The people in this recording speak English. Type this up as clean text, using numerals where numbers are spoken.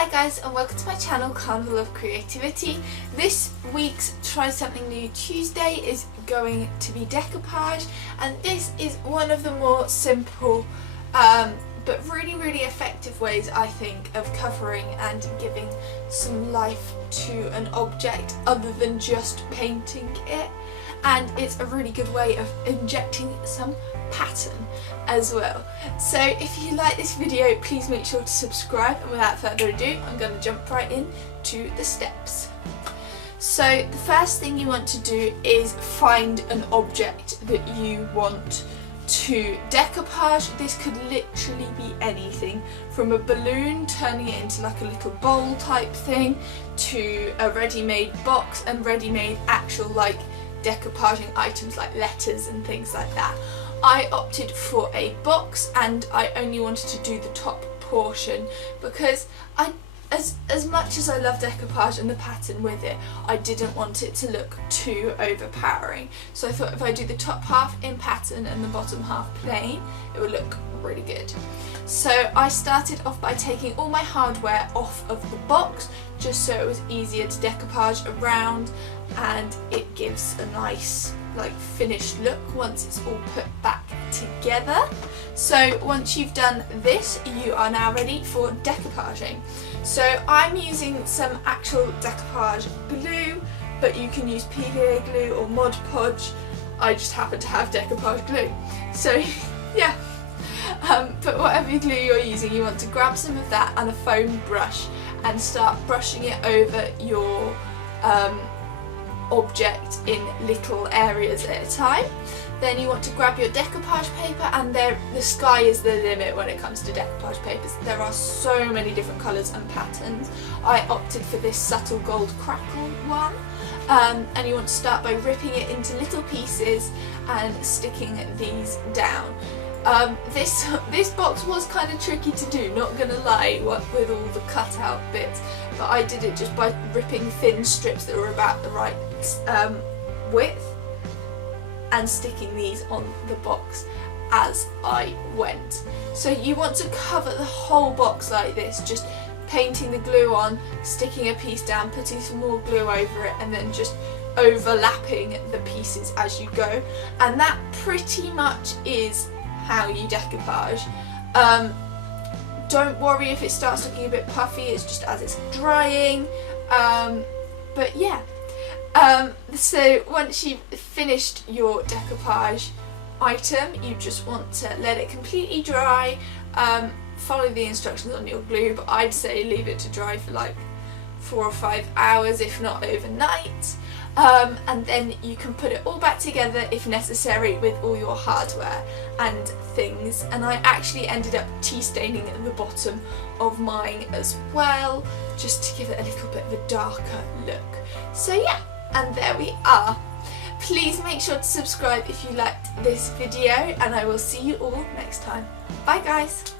Hi guys, and welcome to my channel Carnival of Creativity. This week's Try Something New Tuesday is going to be decoupage, and this is one of the more simple but really effective ways, I think, of covering and giving some life to an object other than just painting it. And it's a really good way of injecting some pattern as well. So if you like this video, please make sure to subscribe, and without further ado, I'm going to jump right in to the steps. So the first thing you want to do is find an object that you want to decoupage. This could literally be anything, from a balloon turning it into like a little bowl type thing, to a ready-made box and ready-made actual like decoupaging items like letters and things like that. I opted for a box, and I only wanted to do the top portion because as much as I love decoupage and the pattern with it, I didn't want it to look too overpowering. So I thought if I do the top half in pattern and the bottom half plain, it would look really good. So I started off by taking all my hardware off of the box, just so it was easier to decoupage around, and it gives a nice like finished look once it's all put back together. So once you've done this, you are now ready for decoupaging. So I'm using some actual decoupage glue, but you can use PVA glue or Mod Podge. I just happen to have decoupage glue, so yeah. But whatever glue you're using, you want to grab some of that and a foam brush and start brushing it over your object in little areas at a time. Then you want to grab your decoupage paper, and the sky is the limit when it comes to decoupage papers. There are so many different colours and patterns. I opted for this subtle gold crackle one, and you want to start by ripping it into little pieces and sticking these down. This box was kind of tricky to do, not gonna lie, with all the cutout bits, but I did it just by ripping thin strips that were about the right width and sticking these on the box as I went. So you want to cover the whole box like this, just painting the glue on, sticking a piece down, putting some more glue over it, and then just overlapping the pieces as you go. And that pretty much is how you decoupage. Don't worry if it starts looking a bit puffy, it's just as it's drying. But yeah. So once you've finished your decoupage item, you just want to let it completely dry. Follow the instructions on your glue, but I'd say leave it to dry for like 4 or 5 hours, if not overnight. And then you can put it all back together if necessary with all your hardware and things. And I actually ended up tea staining at the bottom of mine as well, just to give it a little bit of a darker look. So yeah, and there we are. Please make sure to subscribe if you liked this video, and I will see you all next time. Bye guys!